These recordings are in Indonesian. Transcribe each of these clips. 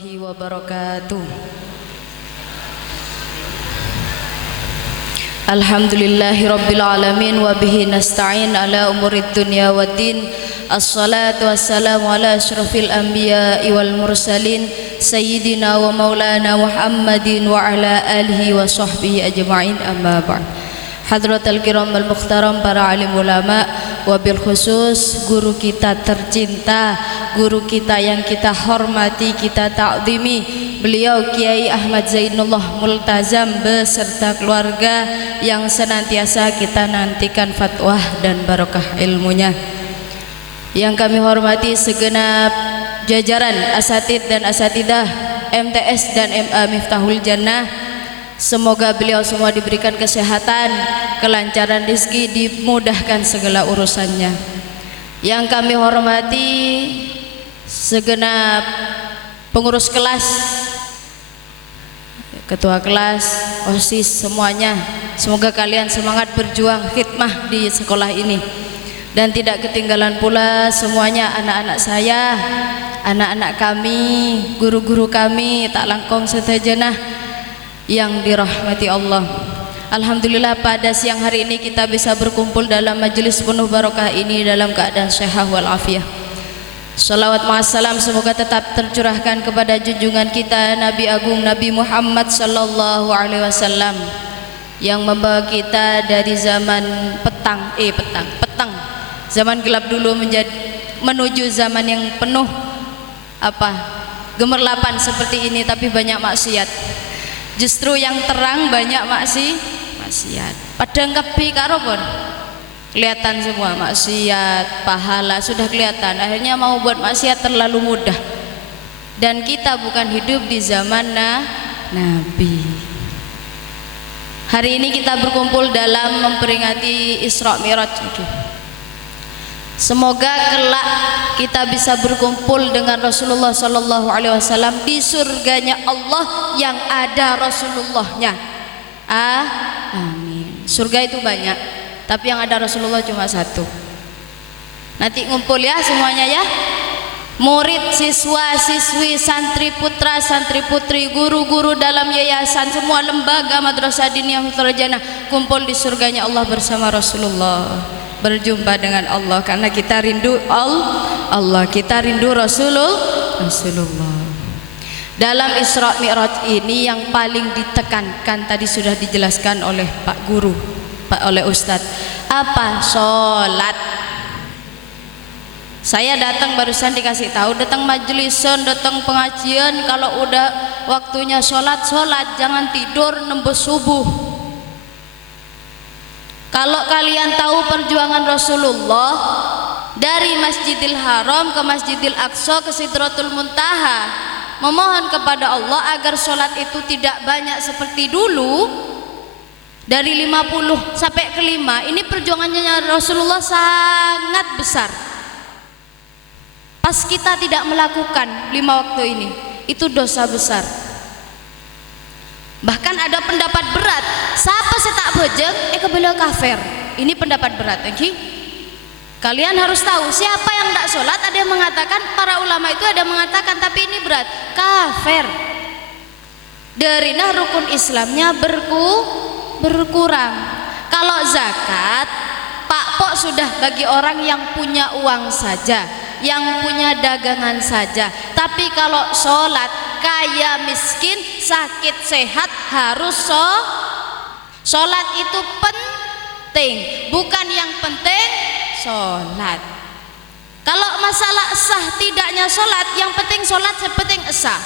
warahmatullahi wabarakatuh. Alhamdulillahi rabbil alamin wa bihi nasta'in ala umurid dunya waddin. Assalatu wassalamu ala asyrafil anbiya'i wal mursalin sayyidina wa maulana Muhammadin wa ala alihi wa sahbihi ajma'in, amma ba'd. Hadratul kiram wal mukhtaram, para alim ulama, wabil khusus guru kita tercinta, guru kita yang kita hormati, kita ta'zimi, beliau Kiai Ahmad Zainullah Multazam beserta keluarga yang senantiasa kita nantikan fatwa dan barokah ilmunya. Yang kami hormati segenap jajaran asatid dan asatidah MTS dan MA Miftahul Jannah, semoga beliau semua diberikan kesehatan, kelancaran rezeki, dimudahkan segala urusannya. Yang kami hormati segenap pengurus kelas, ketua kelas, OSIS, semuanya, semoga kalian semangat berjuang khidmah di sekolah ini. Dan tidak ketinggalan pula semuanya anak-anak saya, anak-anak kami, guru-guru kami, tak langkong setajana yang dirahmati Allah. Alhamdulillah pada siang hari ini kita bisa berkumpul dalam majelis penuh barokah ini dalam keadaan sehat wal afiah. Salawat ma'assalam semoga tetap tercurahkan kepada junjungan kita Nabi Agung Nabi Muhammad sallallahu alaihi wasallam yang membawa kita dari zaman petang zaman gelap dulu menuju zaman yang penuh gemerlapan seperti ini, tapi banyak maksiat. Justru yang terang banyak maksiat. Padang kepi karo pun kelihatan semua maksiat, pahala sudah kelihatan. Akhirnya mau buat maksiat terlalu mudah. Dan kita bukan hidup di zaman Nabi. Hari ini kita berkumpul dalam memperingati Isra Mi'raj. Semoga kelak kita bisa berkumpul dengan Rasulullah sallallahu alaihi wasallam di surganya Allah yang ada Rasulullahnya. Amin. Surga itu banyak, tapi yang ada Rasulullah cuma satu. Nanti ngumpul ya semuanya ya. Murid, siswa, siswi, santri putra, santri putri, guru-guru dalam yayasan, semua lembaga madrasah diniyah Mutarajana kumpul di surganya Allah bersama Rasulullah, berjumpa dengan Allah, karena kita rindu Allah, kita rindu Rasulullah. Dalam Isra Mi'raj ini yang paling ditekankan tadi sudah dijelaskan oleh Pak Guru, oleh Ustadz, apa? Sholat. Saya datang barusan dikasih tahu, datang majelisan, datang pengajian, kalau udah waktunya sholat, jangan tidur nembus subuh. Kalau kalian tahu perjuangan Rasulullah dari Masjidil Haram ke Masjidil Aqsa ke Sidratul Muntaha, memohon kepada Allah agar sholat itu tidak banyak seperti dulu, dari 50 sampai ke 5, ini perjuangannya Rasulullah sangat besar. Pas kita tidak melakukan 5 waktu ini, itu dosa besar. Bahkan ada pendapat berat, siapa setak bejeng beliau kafir. Ini pendapat berat. Kalian harus tahu, siapa yang tidak sholat, ada yang mengatakan, para ulama itu ada yang mengatakan, tapi ini berat, kafir. Derina rukun Islamnya berkurang. Kalau zakat, Pak Pok sudah bagi orang yang punya uang saja, yang punya dagangan saja. Tapi kalau sholat, kaya miskin, sakit sehat, harus sholat itu penting. Bukan yang penting sholat. Kalau masalah sah tidaknya sholat, yang penting sholat, sepenting sah.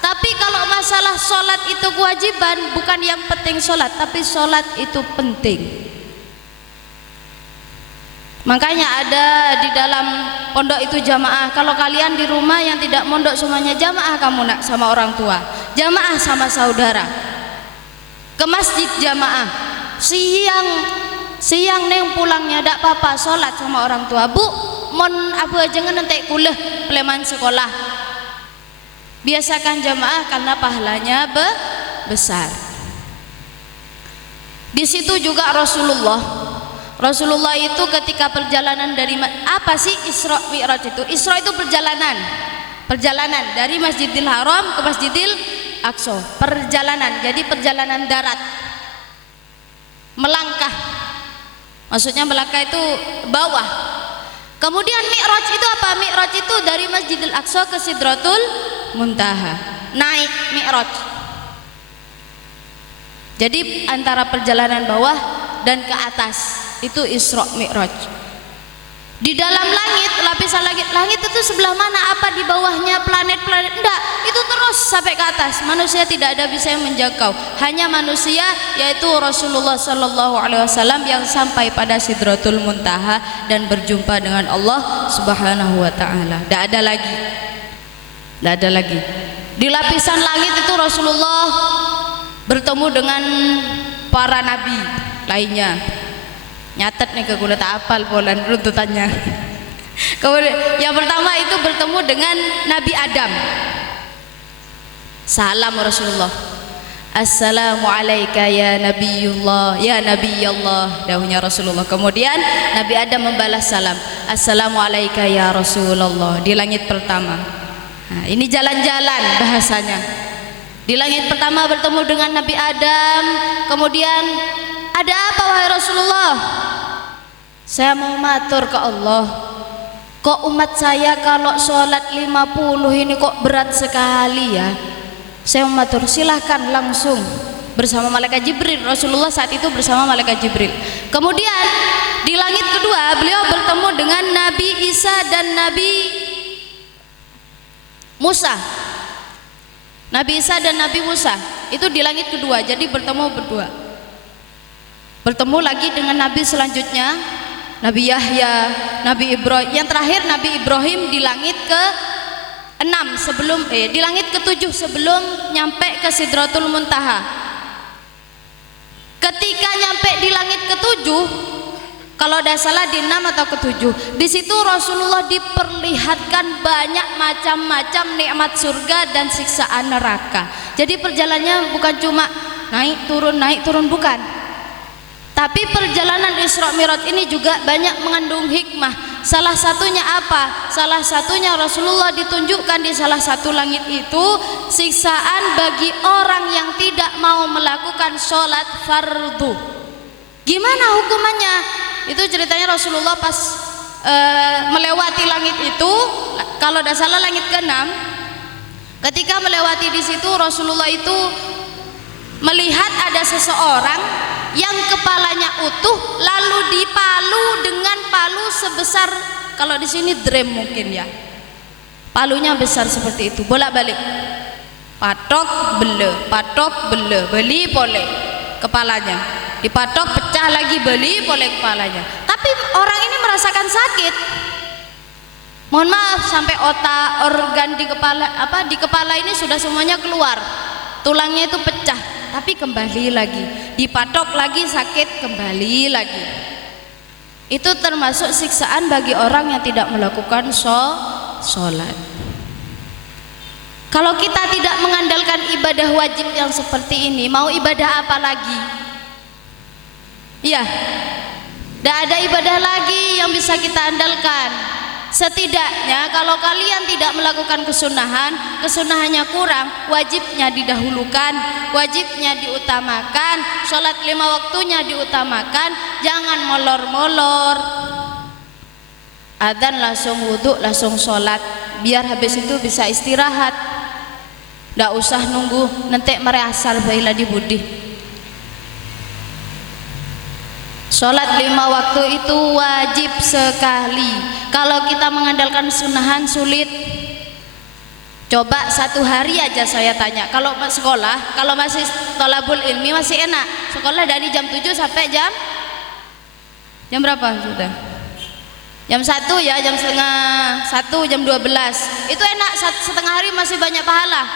Tapi kalau masalah sholat itu kewajiban, bukan yang penting sholat, tapi sholat itu penting. Makanya ada di dalam pondok itu jamaah. Kalau kalian di rumah yang tidak mondok semuanya jamaah, kamu nak sama orang tua, jamaah sama saudara, ke masjid jamaah. Siang neng pulangnya dak apa-apa, sholat sama orang tua. Bu, mon apa jangan nanti kuliah peleman sekolah. Biasakan jamaah karena pahalanya besar. Di situ juga Rasulullah itu ketika perjalanan dari apa sih Isra Mi'raj itu? Isra itu perjalanan. perjalanan dari Masjidil Haram ke Masjidil Aqsa, perjalanan, jadi perjalanan darat, melangkah, maksudnya melangkah itu bawah. Kemudian Mi'raj itu apa? Mi'raj itu dari Masjidil Aqsa ke Sidratul Muntaha, naik Mi'raj. Jadi antara perjalanan bawah dan ke atas itu Isra Mi'raj. Di dalam langit, lapisan langit itu sebelah mana? Apa di bawahnya planet-planet? Enggak, itu terus sampai ke atas. Manusia tidak ada bisa yang menjangkau. Hanya manusia, yaitu Rasulullah Sallallahu Alaihi Wasallam yang sampai pada Sidratul Muntaha dan berjumpa dengan Allah Subhanahu Wa Taala. Tidak ada lagi, tidak ada lagi. Di lapisan langit itu Rasulullah bertemu dengan para nabi lainnya. Nyatet nih ke kuda tak apal polan runtutannya. Kemudian yang pertama itu bertemu dengan Nabi Adam. Salam Rasulullah. Assalamu alayka ya Nabiyullah, ya Nabiyallah, dahulunya Rasulullah. Kemudian Nabi Adam membalas salam. Assalamu alayka ya Rasulullah, di langit pertama. Nah, ini jalan-jalan bahasanya. Di langit pertama bertemu dengan Nabi Adam. Kemudian ada apa wahai Rasulullah? Saya mau matur ke Allah. Kok umat saya kalau sholat 50 ini kok berat sekali ya? Saya mau matur, silahkan langsung bersama malaikat Jibril. Rasulullah saat itu bersama malaikat Jibril. Kemudian di langit kedua beliau bertemu dengan Nabi Isa dan Nabi Musa. Nabi Isa dan Nabi Musa itu di langit kedua, jadi bertemu berdua. Bertemu lagi dengan Nabi selanjutnya, Nabi Yahya, Nabi Ibrahim. Yang terakhir Nabi Ibrahim di langit ke-6 sebelum di langit ke-7 sebelum nyampe ke Sidratul Muntaha. Ketika nyampe di langit ke-7, kalau tidak salah di 6 atau ke-7, di situ Rasulullah diperlihatkan banyak macam-macam nikmat surga dan siksaan neraka. Jadi perjalanannya bukan cuma naik turun, bukan. Tapi perjalanan Isra Mi'raj ini juga banyak mengandung hikmah. Salah satunya apa? Salah satunya Rasulullah ditunjukkan di salah satu langit itu siksaan bagi orang yang tidak mau melakukan sholat fardu. Gimana hukumannya? Itu ceritanya Rasulullah pas melewati langit itu, kalau tidak salah langit ke-6. Ketika melewati di situ Rasulullah itu melihat ada seseorang yang kepalanya utuh lalu dipalu dengan palu sebesar, kalau di sini drum mungkin ya, palunya besar seperti itu, bolak-balik, patok bele, beli pole kepalanya, dipatok pecah lagi, beli pole kepalanya. Tapi orang ini merasakan sakit. Mohon maaf, sampai otak, organ di kepala ini sudah semuanya keluar, tulangnya itu pecah. Tapi kembali lagi, dipatok lagi sakit, kembali lagi. Itu termasuk siksaan bagi orang yang tidak melakukan sholat. Kalau kita tidak mengandalkan ibadah wajib yang seperti ini, mau ibadah apa lagi? Iya, tidak ada ibadah lagi yang bisa kita andalkan. Setidaknya kalau kalian tidak melakukan kesunahannya kurang, wajibnya didahulukan, wajibnya diutamakan, sholat 5 waktunya diutamakan, jangan molor-molor. Adzan langsung wudhu, langsung sholat, biar habis itu bisa istirahat. Nggak usah nunggu nanti mereasal baiklah di budi. Sholat 5 waktu itu wajib sekali. Kalau kita mengandalkan sunahan sulit. Coba 1 hari aja saya tanya. Kalau sekolah, kalau masih thalabul ilmi masih enak. Sekolah dari jam 7 sampai jam berapa sudah? Jam 1 ya, jam setengah 1, jam 12. Itu enak, setengah hari masih banyak pahala.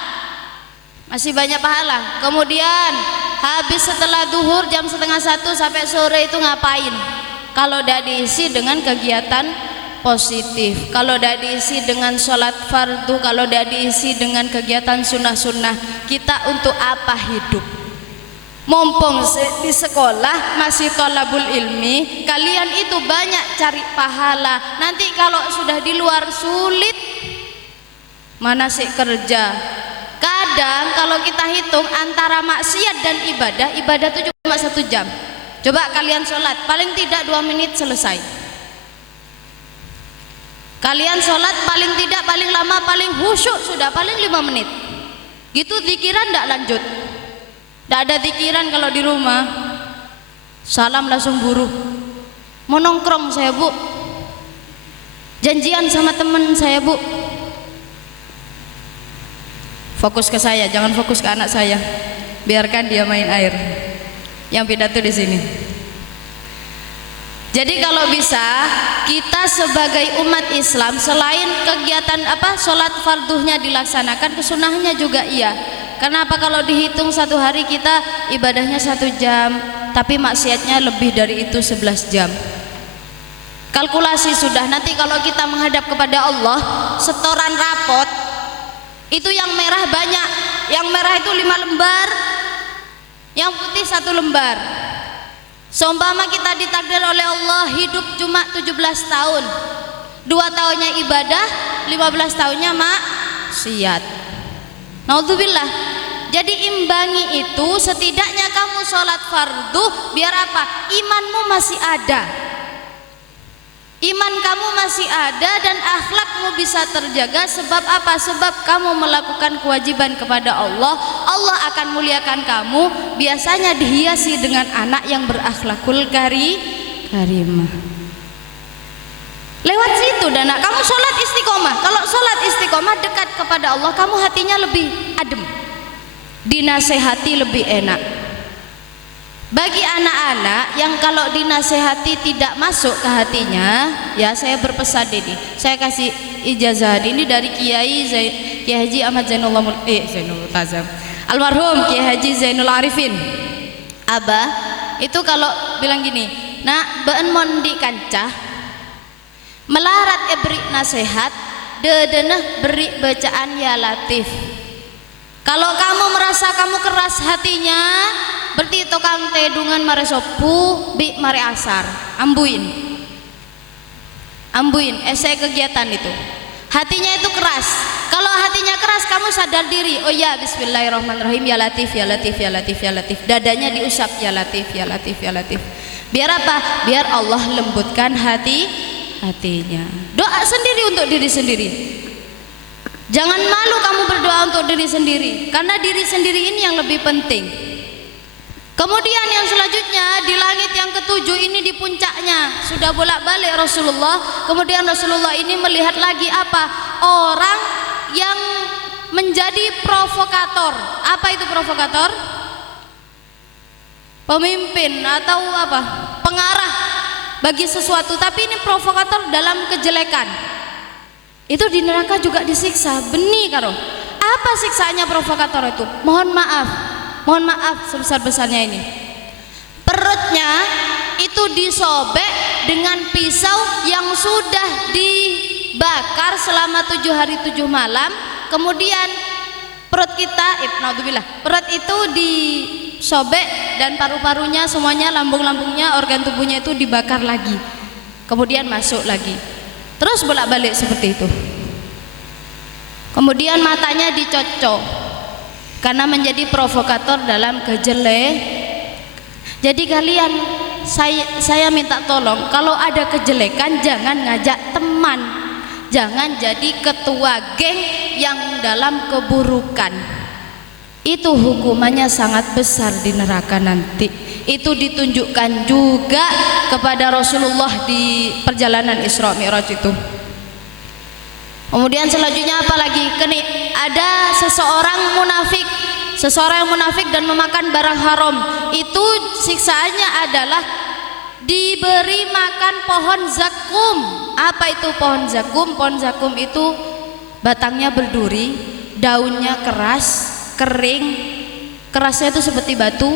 Masih banyak pahala. Kemudian habis setelah duhur jam setengah 1 sampai sore itu ngapain? Kalau tidak diisi dengan kegiatan positif, kalau tidak diisi dengan sholat fardu, kalau tidak diisi dengan kegiatan sunnah-sunnah, kita untuk apa hidup? Mumpung di sekolah masih thalabul ilmi, kalian itu banyak cari pahala. Nanti kalau sudah di luar sulit, manasik kerja. Kadang kalau kita hitung antara maksiat dan ibadah, ibadah itu cuma 1 jam. Coba kalian sholat, paling tidak 2 menit selesai. Kalian sholat paling tidak, paling lama, paling khusyuk sudah paling 5 menit. Gitu zikiran tidak lanjut. Tidak ada zikiran kalau di rumah. Salam langsung buru. Mau nongkrong saya bu, janjian sama temen saya bu. Fokus ke saya, jangan fokus ke anak saya. Biarkan dia main air. Yang pidato di sini. Jadi kalau bisa kita sebagai umat Islam selain kegiatan sholat farduhnya dilaksanakan, kesunahnya juga iya. Kenapa? Kalau dihitung 1 hari kita ibadahnya 1 jam, tapi maksiatnya lebih dari itu 11 jam. Kalkulasi sudah, nanti kalau kita menghadap kepada Allah, setoran rapot itu yang merah banyak, yang merah itu 5 lembar, yang putih 1 lembar. Seumpama kita ditakdir oleh Allah hidup cuma 17 tahun, 2 tahunnya ibadah, 15 tahunnya maksiat. Naudzubillah. Jadi imbangi itu, setidaknya kamu sholat fardu, biar apa? Imanmu masih ada, iman kamu masih ada dan akhlakmu bisa terjaga. Sebab apa? Sebab kamu melakukan kewajiban kepada Allah, Allah akan muliakan kamu. Biasanya dihiasi dengan anak yang berakhlakul karimah. Lewat situ Dana, kamu sholat istiqomah. Kalau sholat istiqomah dekat kepada Allah, kamu hatinya lebih adem, dinasehati lebih enak. Bagi anak-anak yang kalau dinasehati tidak masuk ke hatinya, ya saya berpesan ini, saya kasih ijazah ini dari Kiai Haji Ahmad Zainul Tazam, almarhum Kiai Haji Zainul Arifin. Abah itu kalau bilang gini, nak beun mondi kancah melarat beri nasihat, dedeneh beri bacaan ya latif. Kalau kamu merasa kamu keras hatinya, berarti tukang tedungan mare sopu bi mare asar, ambuin esai kegiatan itu. Hatinya itu keras. Kalau hatinya keras, kamu sadar diri, oh ya bismillahirrahmanirrahim, ya latif ya latif ya latif ya latif, dadanya diusap ya latif ya latif ya latif. Biar apa? Biar Allah lembutkan hatinya. Doa sendiri untuk diri sendiri. Jangan malu kamu berdoa untuk diri sendiri, karena diri sendiri ini yang lebih penting. Kemudian yang selanjutnya di langit yang ke-7 ini, di puncaknya sudah bolak-balik Rasulullah. Kemudian Rasulullah ini melihat lagi apa? Orang yang menjadi provokator. Apa itu provokator? Pemimpin atau apa? Pengarah bagi sesuatu, tapi ini provokator dalam kejelekan. Itu di neraka juga disiksa. Beni karo. Apa siksaannya provokator itu? Mohon maaf sebesar-besarnya ini. Perutnya itu disobek dengan pisau yang sudah dibakar selama 7 hari 7 malam. Kemudian perut kita, perut itu disobek dan paru-parunya semuanya, lambung-lambungnya, organ tubuhnya itu dibakar lagi. Kemudian masuk lagi. Terus bolak-balik seperti itu. Kemudian matanya dicocok karena menjadi provokator dalam Jadi kalian, saya minta tolong, kalau ada kejelekan jangan ngajak teman, jangan jadi ketua geng yang dalam keburukan. Itu hukumannya sangat besar di neraka nanti. Itu ditunjukkan juga kepada Rasulullah di perjalanan Isra Mi'raj itu. Kemudian selanjutnya apa lagi? Ada seseorang yang munafik dan memakan barang haram. Itu siksaannya adalah diberi makan pohon zakum. Apa itu pohon zakum? Pohon zakum itu batangnya berduri, daunnya keras, kering, kerasnya itu seperti batu.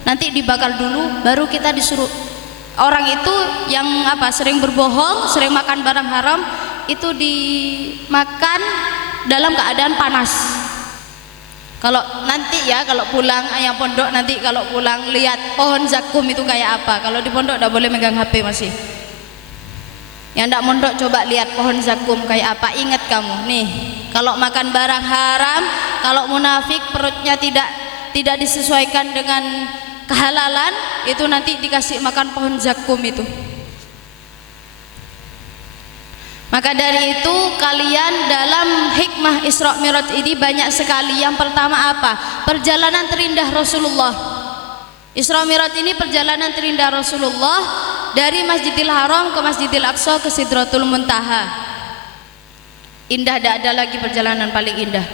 Nanti dibakar dulu, baru kita disuruh. Orang itu yang sering berbohong, sering makan barang haram, itu dimakan dalam keadaan panas. Kalau nanti kalau pulang ayam pondok, nanti kalau pulang lihat pohon zakum itu kayak apa. Kalau di pondok tidak boleh megang HP masih. Yang tidak pondok coba lihat pohon zakum kayak apa. Ingat kamu nih, Kalau makan barang haram, kalau munafik perutnya tidak disesuaikan dengan kehalalan, itu nanti dikasih makan pohon zakum itu. Maka dari itu kalian dalam hikmah Isra Mi'raj ini banyak sekali. Yang pertama apa? Perjalanan terindah Rasulullah. Isra Mi'raj ini perjalanan terindah Rasulullah dari Masjidil Haram ke Masjidil Aqsa ke Sidratul Muntaha. Indah, tidak ada lagi perjalanan paling indah.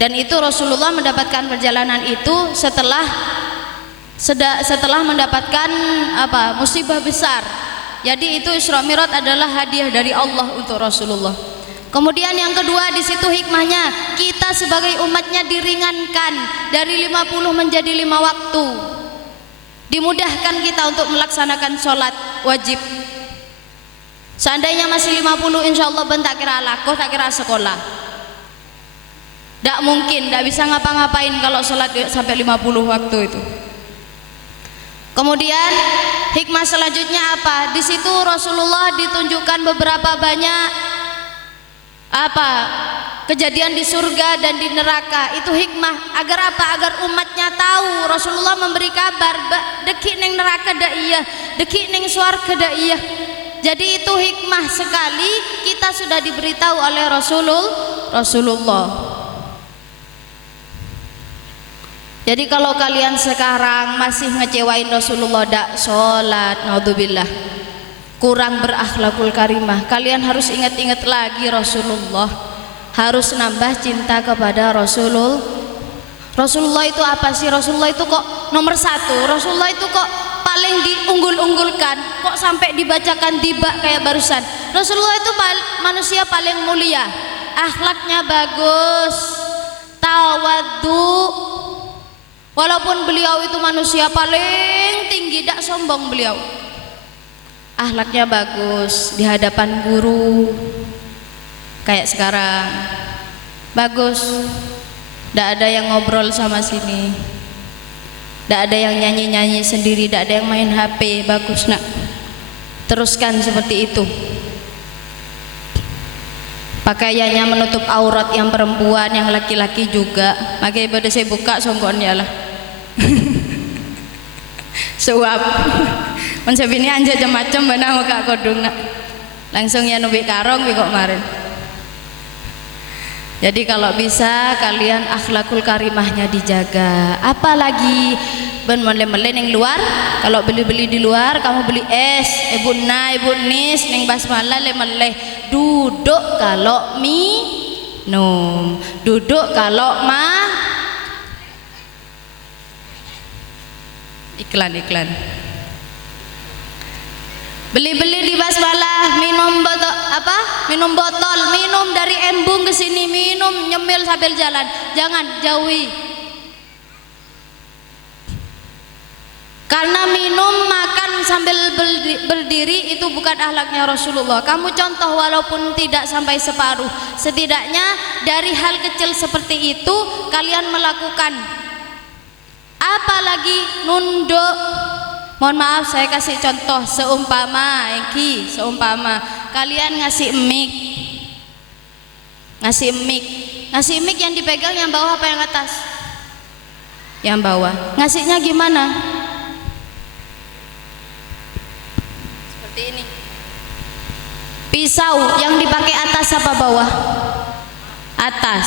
Dan itu Rasulullah mendapatkan perjalanan itu setelah mendapatkan apa? Musibah besar. Jadi itu Isra Mi'raj adalah hadiah dari Allah untuk Rasulullah. Kemudian yang kedua, di situ hikmahnya, kita sebagai umatnya diringankan dari 50 menjadi 5 waktu. Dimudahkan kita untuk melaksanakan sholat wajib. Seandainya masih 50, insya Allah ben tak kira laku, tak kira sekolah. Tidak mungkin, tidak bisa ngapa-ngapain kalau sholat sampai 50 waktu itu. Kemudian hikmah selanjutnya apa? Di situ Rasulullah ditunjukkan beberapa banyak apa? Kejadian di surga dan di neraka. Itu hikmah agar apa? Agar umatnya tahu. Rasulullah memberi kabar, deki neng neraka dak iya, deki neng swarga dak iya. Jadi itu hikmah sekali kita sudah diberitahu oleh Rasulullah. Jadi kalau kalian sekarang masih ngecewain Rasulullah, dak sholat, naudzubillah, kurang berakhlakul karimah, kalian harus ingat-ingat lagi Rasulullah, harus nambah cinta kepada Rasulullah. Rasulullah itu apa sih? Rasulullah itu kok nomor 1? Rasulullah itu kok paling diunggul-unggulkan? Kok sampai dibacakan tiba kayak barusan? Rasulullah itu manusia paling mulia, akhlaknya bagus, tawadhu. Walaupun beliau itu manusia paling tinggi, tidak sombong beliau. Akhlaknya bagus di hadapan guru. Kayak sekarang. Bagus. Tidak ada yang ngobrol sama sini. Tidak ada yang nyanyi-nyanyi sendiri, tidak ada yang main HP. Bagus nak. Teruskan seperti itu. Pakaiannya menutup aurat yang perempuan, yang laki-laki juga. Makanya pada saya buka songkonnya lah. Suap konsep ini anja macam mana muka kodung nak langsung ya nubi karong kok kemarin. Jadi kalau bisa kalian akhlakul karimahnya dijaga. Apalagi ben mele-mele neng luar, kalau beli-beli di luar kamu beli es, ibu nis neng basmalah le-mele, duduk kalau minum, duduk kalau iklan beli-beli di basmalah, minum botol minum dari embung ke sini, minum nyemil sambil jalan, jangan jauhi. Karena minum makan sambil berdiri itu bukan akhlaknya Rasulullah. Kamu contoh walaupun tidak sampai separuh, setidaknya dari hal kecil seperti itu kalian melakukan. Apalagi nunduk. Mohon maaf saya kasih contoh, seumpama kalian ngasih mic yang dipegang yang bawah apa yang atas? Yang bawah. Ngasihnya gimana? Seperti ini. Pisau yang dipakai atas apa bawah? Atas.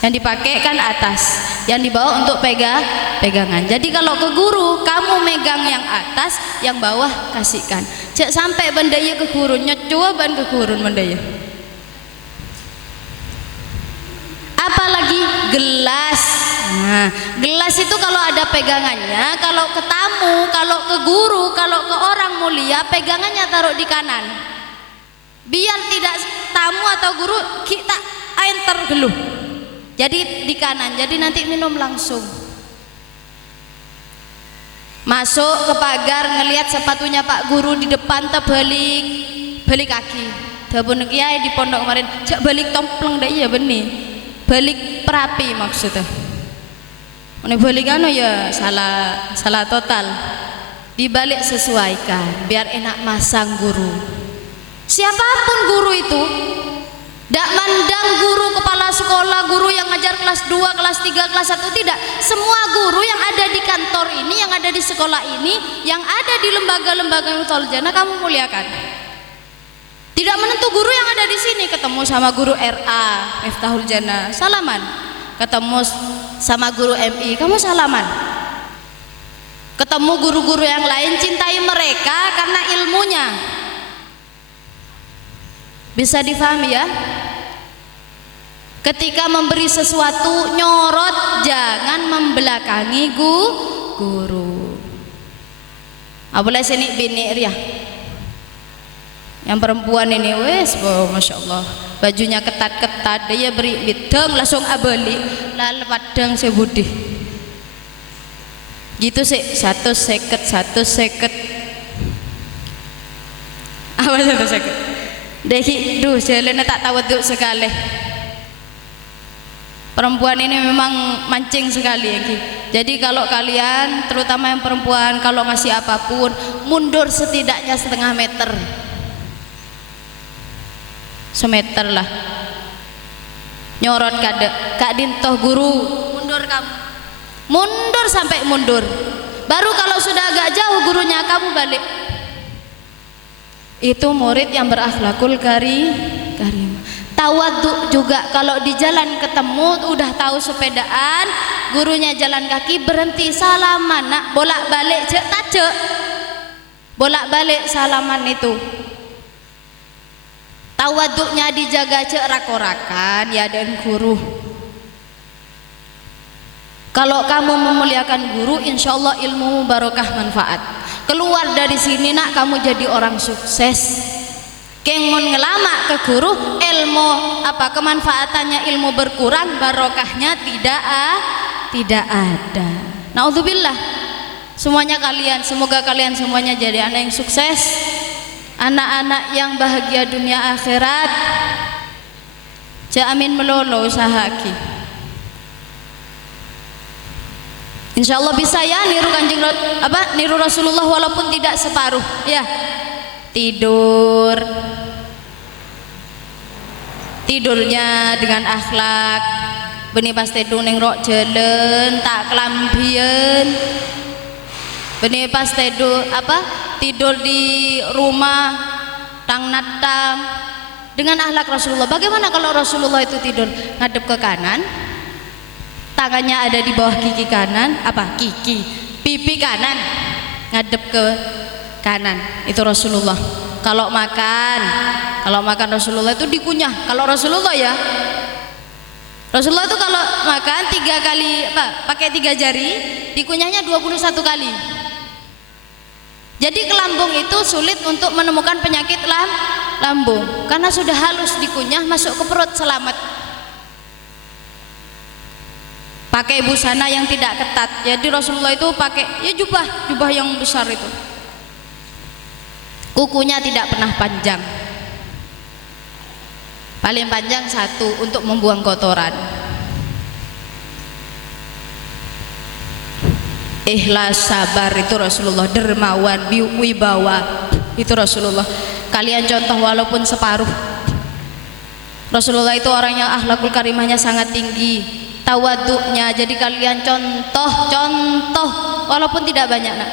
Yang dipakai kan atas, yang dibawa untuk pegangan. Jadi kalau ke guru kamu megang yang atas, yang bawah kasihkan. Cek sampai bendaya ke guru, nyecoba ban ke guru bendaya. Apalagi gelas. Nah, gelas itu kalau ada pegangannya, kalau ke tamu, kalau ke guru, kalau ke orang mulia, pegangannya taruh di kanan. Biar tidak tamu atau guru kita enter geluh. Jadi di kanan, jadi nanti minum langsung. Masuk ke pagar, ngelihat sepatunya Pak Guru di depan, balik kaki. Dabun kiai di pondok kemarin, jak balik tompleng dah iya benih, balik perapi maksudnya. Ini balik anu ya salah total. Dibalik sesuaikan, biar enak masang guru. Siapapun guru itu, Tidak mandang guru kepala sekolah, guru yang ngajar kelas 2, kelas 3, kelas 1, tidak. Semua guru yang ada di kantor ini, yang ada di sekolah ini, yang ada di lembaga-lembaga Miftahul Jannah, kamu muliakan. Tidak menentu guru yang ada di sini, ketemu sama guru RA Miftahul Jannah, salaman. Ketemu sama guru MI, kamu salaman. Ketemu guru-guru yang lain, cintai mereka karena ilmunya. Bisa difahami ya? Ketika memberi sesuatu nyorot, jangan membelakangi guru. Apalagi sini bini Ria, yang perempuan ini wes, oh, masya Allah, bajunya ketat-ketat, dia beri bidang langsung abali, lalu padang sebudi. Gitu sih, 150. Apa 150? Dehi, duh, jalannya tak tahu tuh sekali. Perempuan ini memang mancing sekali ya. Jadi kalau kalian, terutama yang perempuan, kalau ngasih apapun, mundur setidaknya setengah meter, semeter lah. Nyorot kak dintoh guru, mundur kamu, mundur sampai mundur. Baru kalau sudah agak jauh gurunya, kamu balik. Itu murid yang berakhlakul karim. Tawadhu juga, kalau di jalan ketemu udah tahu sepedaan, gurunya jalan kaki, berhenti salaman, nak bolak-balik cek tajek. Bolak-balik salaman itu. Tawadhunya dijaga cek rakorakan ya, dan guru. Kalau kamu memuliakan guru, insya Allah ilmu barokah manfaat. Keluar dari sini nak, kamu jadi orang sukses. Kengon ngelama ke guru, ilmu apa kemanfaatannya, ilmu berkurang, barokahnya tidak ada. Naudzubillah. Semuanya kalian, semoga kalian semuanya jadi anak yang sukses, anak-anak yang bahagia dunia akhirat. Amin melolo usahaki. Insya Allah bisa ya niru kanjeng niru Rasulullah walaupun tidak separuh ya. Tidurnya dengan akhlak, benih pas tedung neng rok jelen tak kelambien, benih pas tidur di rumah tang natam dengan akhlak Rasulullah. Bagaimana kalau Rasulullah itu tidur ngadep ke kanan, tangannya ada di bawah kiki kanan, pipi kanan, ngadep ke kanan, itu Rasulullah. Kalau makan Rasulullah itu dikunyah. Kalau Rasulullah ya, Rasulullah itu kalau makan 3 kali pakai 3 jari, dikunyahnya 21 kali. Jadi ke lambung itu sulit untuk menemukan penyakit lambung karena sudah halus dikunyah, masuk ke perut selamat. Pakai busana yang tidak ketat. Jadi Rasulullah itu pakai ya jubah yang besar itu. Kukunya tidak pernah panjang. Paling panjang 1 untuk membuang kotoran. Ikhlas, sabar itu Rasulullah. Dermawan, wibawa itu Rasulullah. Kalian contoh walaupun separuh. Rasulullah itu orang yang akhlakul karimahnya sangat tinggi, tawaduknya. Jadi kalian contoh walaupun tidak banyak nak.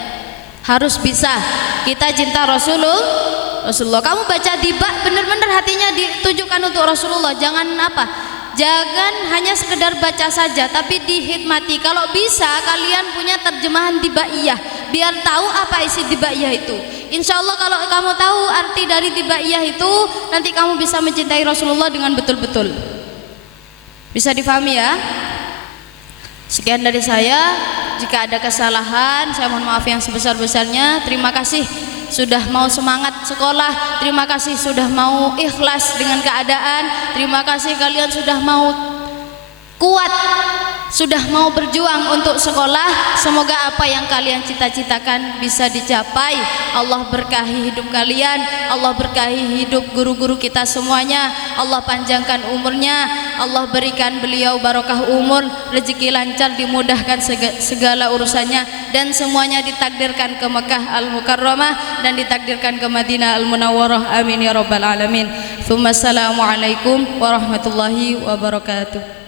Harus bisa. Kita cinta Rasulullah. Kamu baca dibak benar-benar hatinya ditujukan untuk Rasulullah. Jangan jangan hanya sekedar baca saja, tapi dihikmati. Kalau bisa kalian punya terjemahan dibaiyah, biar tahu apa isi dibaiyah itu. Insya Allah kalau kamu tahu arti dari dibaiyah itu, nanti kamu bisa mencintai Rasulullah dengan betul-betul. Bisa difahami ya? Sekian dari saya. Jika ada kesalahan, saya mohon maaf yang sebesar-besarnya. Terima kasih sudah mau semangat sekolah, terima kasih sudah mau ikhlas dengan keadaan, terima kasih kalian sudah mau kuat sudah mau berjuang untuk sekolah. Semoga apa yang kalian cita-citakan bisa dicapai. Allah berkahi hidup kalian, Allah berkahi hidup guru-guru kita semuanya, Allah panjangkan umurnya, Allah berikan beliau barokah umur, rezeki lancar, dimudahkan segala urusannya, dan semuanya ditakdirkan ke Mekah Al-Mukarramah dan ditakdirkan ke Madinah Al-Munawwarah. Amin ya rabbal alamin. Tsumma assalamualaikum warahmatullahi wabarakatuh.